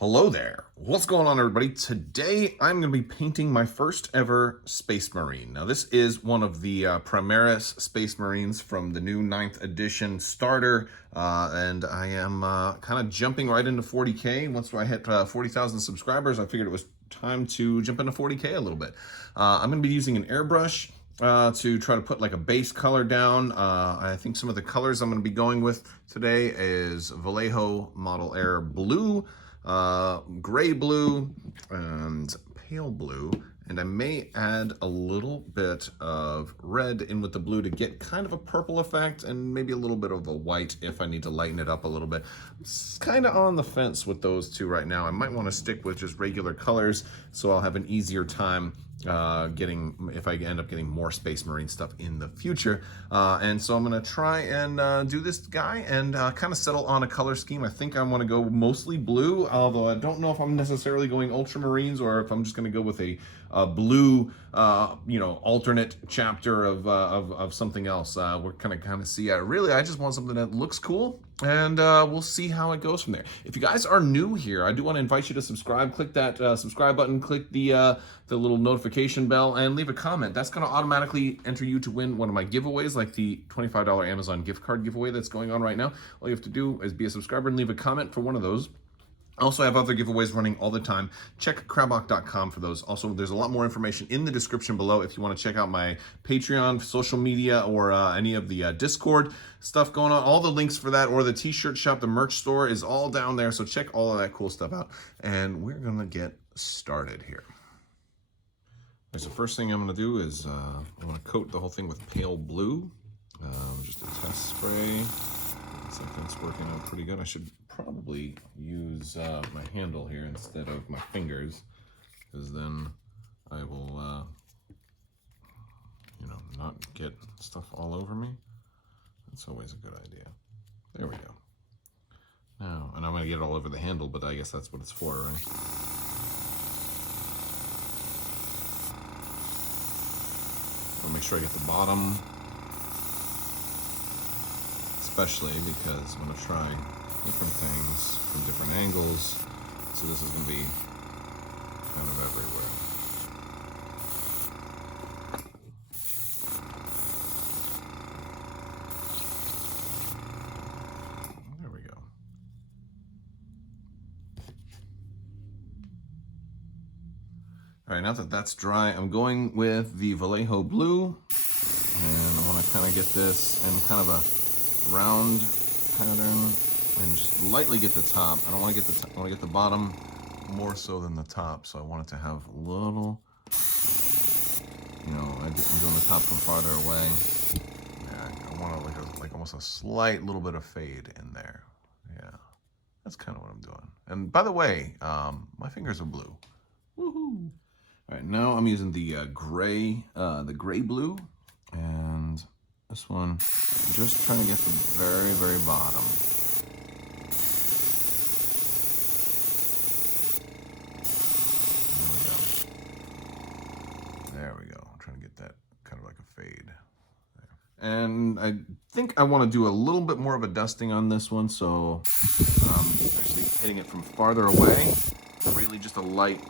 Hello there. What's going on, everybody? Today I'm going to be painting my first ever Space Marine. Now this is one of the Primaris Space Marines from the new 9th edition starter, and I am kind of jumping right into 40K. Once I hit 40,000 subscribers, I figured it was time to jump into 40K a little bit. I'm going to be using an airbrush to try to put like a base color down. I think some of the colors I'm going to be going with today is Vallejo Model Air Blue, gray blue, and pale blue, and I may add a little bit of red in with the blue to get kind of a purple effect, and maybe a little bit of a white if I need to lighten it up a little bit. I'm kind of on the fence with those two right now. I might want to stick with just regular colors, so I'll have an easier time if I end up getting more Space Marine stuff in the future. And so I'm gonna try and do this guy and kind of settle on a color scheme. I think I want to go mostly blue, although I don't know if I'm necessarily going ultramarines or if I'm just gonna go with a blue, alternate chapter of something else. We're kind of see. I just want something that looks cool, and we'll see how it goes from there. If you guys are new here, I do want to invite you to subscribe. Click that subscribe button, click the little notification bell, and leave a comment. That's going to automatically enter you to win one of my giveaways, like the $25 Amazon gift card giveaway that's going on right now. All you have to do is be a subscriber and leave a comment for one of those. I also have other giveaways running all the time. Check Crabbok.com for those. Also, there's a lot more information in the description below if you want to check out my Patreon, social media, or any of the Discord stuff going on. All the links for that, or the t-shirt shop, the merch store is all down there. So check all of that cool stuff out. And we're going to get started here. Okay, so first thing I'm going to do is I'm going to coat the whole thing with pale blue. Just a test spray. Looks like that's working out pretty good. I should probably use my handle here instead of my fingers, because then I will, not get stuff all over me. That's always a good idea. There we go. Now, and I'm going to get it all over the handle, but I guess that's what it's for, right? I'll make sure I get the bottom, especially because I'm going to try different things from different angles, so this is going to be kind of everywhere. There we go. All right, now that that's dry, I'm going with the Vallejo Blue, and I want to kind of get this in kind of a round pattern and just lightly get the top. I don't want to get the top, I want to get the bottom more so than the top, so I want it to have a little, I'm doing the top from farther away. Yeah, I want like almost a slight little bit of fade in there. Yeah, that's kind of what I'm doing. And by the way, my fingers are blue. Woohoo! All right, now I'm using the gray blue, and this one, I'm just trying to get the very, very bottom. There we go. I'm trying to get that kind of like a fade there. And I think I want to do a little bit more of a dusting on this one, so actually hitting it from farther away, really just a light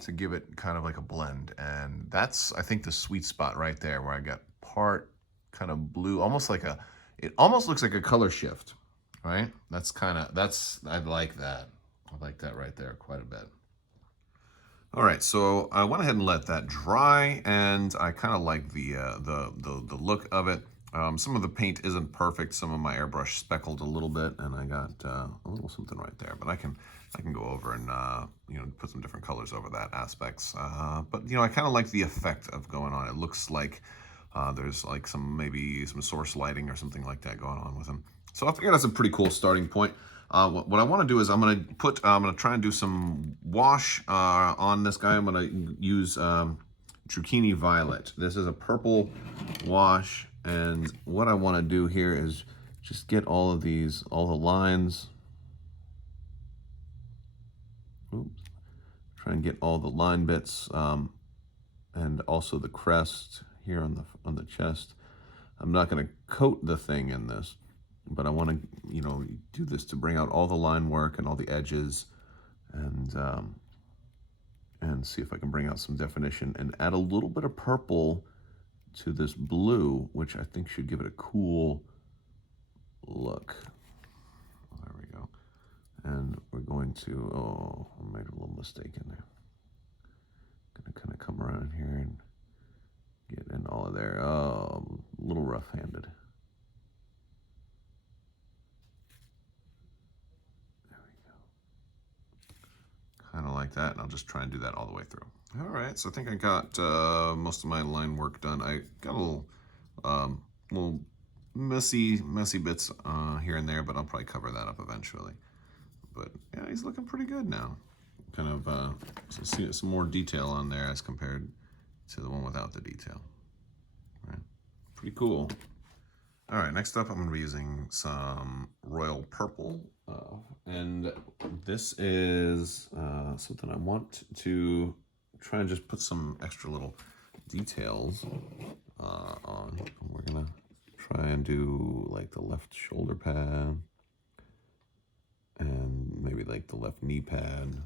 to give it kind of like a blend. And that's, I think, the sweet spot right there, where I got part kind of blue, almost like it almost looks like a color shift, right? I like that. I like that right there quite a bit. All right, so I went ahead and let that dry, and I kind of like the look of it. Some of the paint isn't perfect. Some of my airbrush speckled a little bit, and I got a little something right there. But I can go over and put some different colors over that aspects. But I kind of like the effect of going on. It looks like there's like maybe some source lighting or something like that going on with them. So I figure that's a pretty cool starting point. What I want to do is I'm going to try and do some wash on this guy. I'm going to use Zucchini Violet. This is a purple wash, and what I want to do here is just get all the lines. Oops. Try and get all the line bits, and also the crest here on the chest. I'm not going to coat the thing in this, but I want to, do this to bring out all the line work and all the edges and see if I can bring out some definition and add a little bit of purple to this blue, which I think should give it a cool look. There we go. And we're going to, oh, I made a little mistake in there. Gonna kind of come around here and get in all of there. Oh, a little rough-handed. There we go. Kind of like that, and I'll just try and do that all the way through. All right, so I think I got most of my line work done. I got a little messy bits here and there, but I'll probably cover that up eventually. But yeah, he's looking pretty good now. Kind of see some more detail on there as compared to the one without the detail. Right, pretty cool. All right, next up I'm going to be using some royal purple, and this is something I want to try and just put some extra little details on. We're gonna try and do like the left shoulder pad and maybe like the left knee pad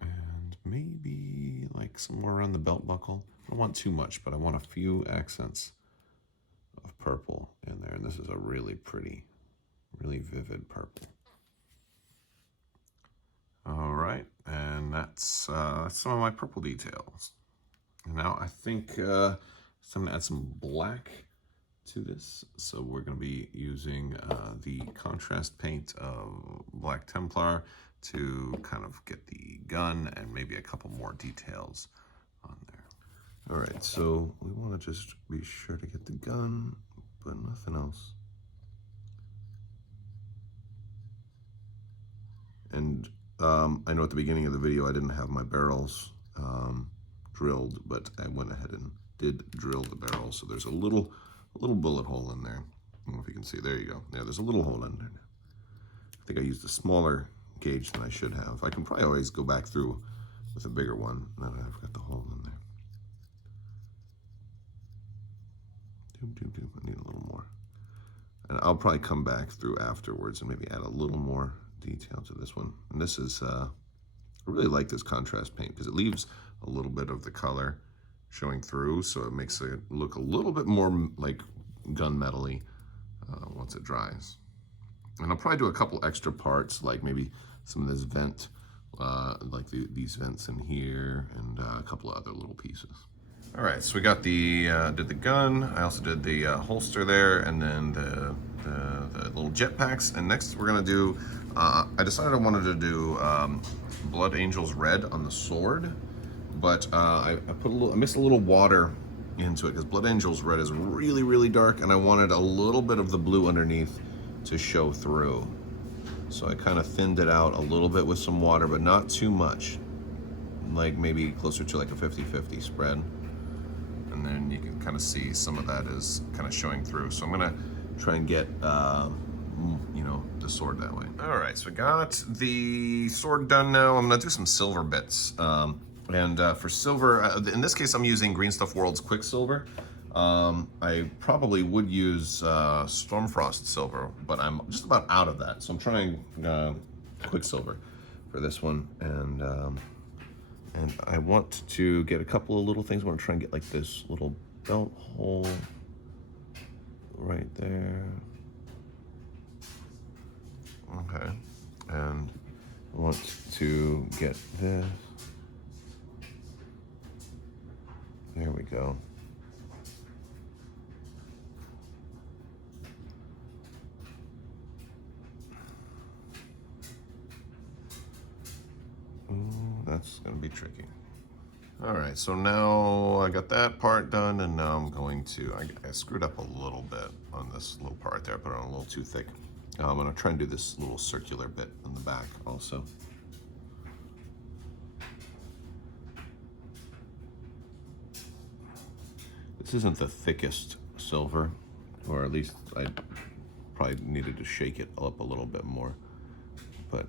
and maybe like somewhere around the belt buckle. I don't want too much, but I want a few accents of purple in there, and this is a really pretty, really vivid purple. All right, and that's some of my purple details. And now I think I'm going to add some black to this. So we're going to be using the contrast paint of Black Templar to kind of get the gun and maybe a couple more details on there. All right, so we want to just be sure to get the gun, but nothing else. And I know at the beginning of the video I didn't have my barrels drilled, but I went ahead and did drill the barrel. So there's a little bullet hole in there. I don't know if you can see. There you go. Yeah, there's a little hole in there. I think I used a smaller gauge than I should have. I can probably always go back through with a bigger one now that I've got the hole in there. I need a little more. And I'll probably come back through afterwards and maybe add a little more detail to this one. And this is, I really like this contrast paint because it leaves a little bit of the color showing through, so it makes it look a little bit more like gunmetal-y once it dries. And I'll probably do a couple extra parts, like maybe some of this vent, like these vents in here, and a couple of other little pieces. All right, so we got the did the gun. I also did the holster there, and then the little jetpacks. And next we're gonna do. I decided I wanted to do Blood Angels Red on the sword, but I mixed a little water into it because Blood Angels Red is really dark, and I wanted a little bit of the blue underneath to show through. So I kind of thinned it out a little bit with some water, but not too much. Like maybe closer to like a 50-50 spread. And then you can kind of see some of that is kind of showing through. So I'm gonna try and get, you know, the sword that way. All right, so we got the sword done now. I'm gonna do some silver bits. For silver, in this case, I'm using Green Stuff World's Quicksilver. I probably would use Stormfrost Silver, but I'm just about out of that. So I'm trying Quicksilver for this one. And I want to get a couple of little things. I want to try and get like this little belt hole right there. Okay. And I want to get this. There we go. That's gonna be tricky. All right, so now I got that part done, and now I'm going to, I screwed up a little bit on this little part there. I put it on a little too thick. I'm gonna try and do this little circular bit in the back also. This isn't the thickest silver, or at least I probably needed to shake it up a little bit more, but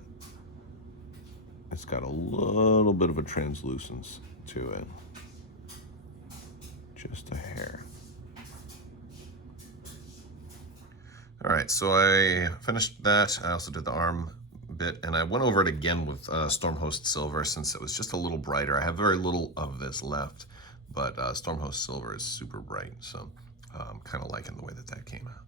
it's got a little bit of a translucence to it, just a hair. All right, so I finished that. I also did the arm bit, and I went over it again with Stormhost Silver since it was just a little brighter. I have very little of this left, but Stormhost Silver is super bright, so I'm kind of liking the way that that came out.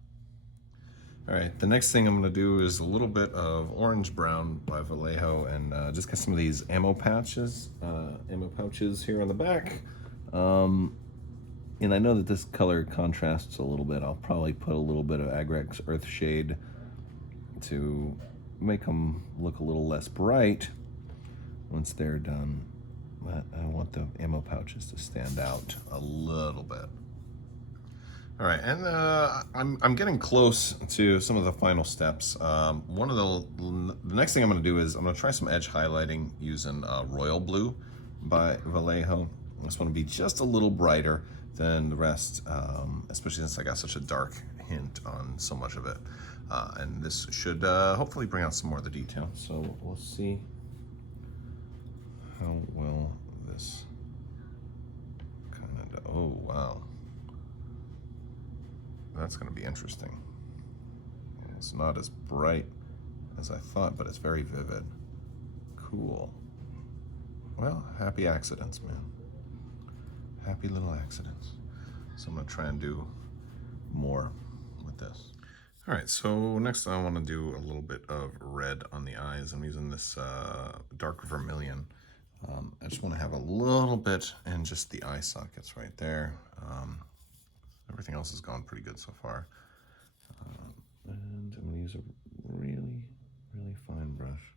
All right, the next thing I'm gonna do is a little bit of Orange Brown by Vallejo, and just get some of these ammo pouches here on the back. And I know that this color contrasts a little bit. I'll probably put a little bit of Agrex Earthshade to make them look a little less bright once they're done. But I want the ammo pouches to stand out a little bit. All right, and I'm getting close to some of the final steps. One of the next thing I'm going to do is I'm going to try some edge highlighting using Royal Blue by Vallejo. This one will be just a little brighter than the rest, especially since I got such a dark hint on so much of it. And this should hopefully bring out some more of the detail. So we'll see how well this kind of. Oh wow. That's going to be interesting. It's not as bright as I thought, but it's very vivid. Cool. Well, happy accidents, man. Happy little accidents. So I'm going to try and do more with this. All right, so next I want to do a little bit of red on the eyes. I'm using this dark vermilion. I just want to have a little bit in just the eye sockets right there. Everything else has gone pretty good so far. And I'm going to use a really, really fine brush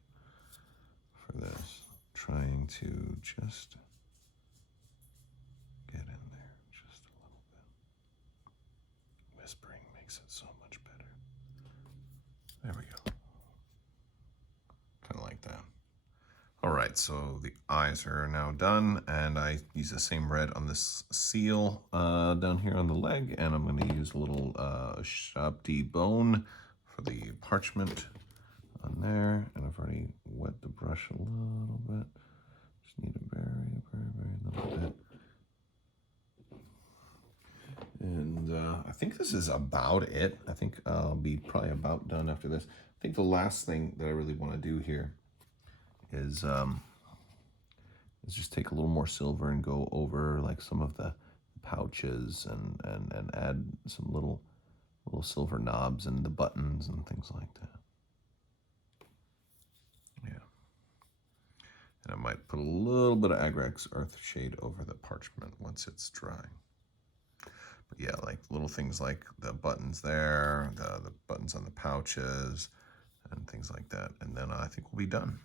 for this. Trying to just get in there just a little bit. Whispering makes it so much better. There we go. Kind of like that. All right, so the eyes are now done, and I use the same red on this seal down here on the leg, and I'm going to use a little Shabti bone for the parchment on there, and I've already wet the brush a little bit. Just need a very, very, very little bit. And I think this is about it. I think I'll be probably about done after this. I think the last thing that I really want to do here is just take a little more silver and go over like some of the pouches and add some little silver knobs and the buttons and things like that. Yeah. And I might put a little bit of Agrex Earthshade over the parchment once it's dry. But yeah, like little things like the buttons there, the buttons on the pouches and things like that. And then I think we'll be done.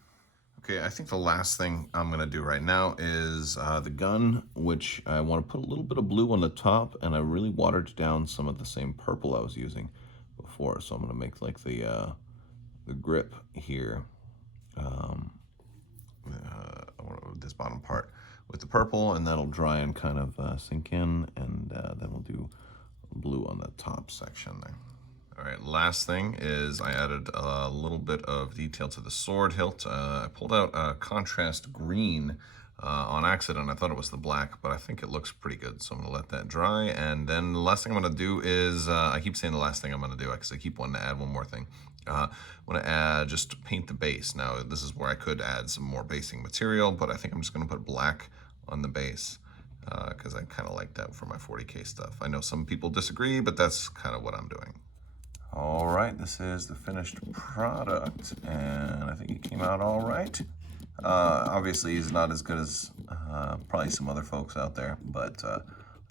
Okay, I think the last thing I'm gonna do right now is the gun, which I wanna put a little bit of blue on the top, and I really watered down some of the same purple I was using before. So I'm gonna make like the grip here, this bottom part with the purple, and that'll dry and kind of sink in, and then we'll do blue on the top section there. All right, last thing is I added a little bit of detail to the sword hilt. I pulled out a contrast green on accident. I thought it was the black, but I think it looks pretty good. So I'm gonna let that dry. And then the last thing I'm gonna do is, I keep saying the last thing I'm gonna do because I keep wanting to add one more thing. I'm gonna just paint the base. Now, this is where I could add some more basing material, but I think I'm just gonna put black on the base because I kind of like that for my 40K stuff. I know some people disagree, but that's kind of what I'm doing. All right, this is the finished product, and I think it came out all right. Obviously, he's not as good as probably some other folks out there, but I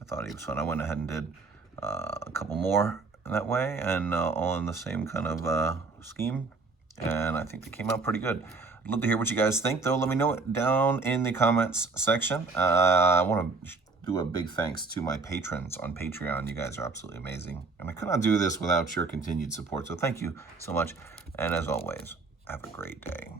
thought he was fun. I went ahead and did a couple more that way, and all in the same kind of scheme, and I think they came out pretty good. I'd love to hear what you guys think, though. Let me know it down in the comments section. I want to do a big thanks to my patrons on Patreon. You guys are absolutely amazing. And I could not do this without your continued support. So thank you so much. And as always, have a great day.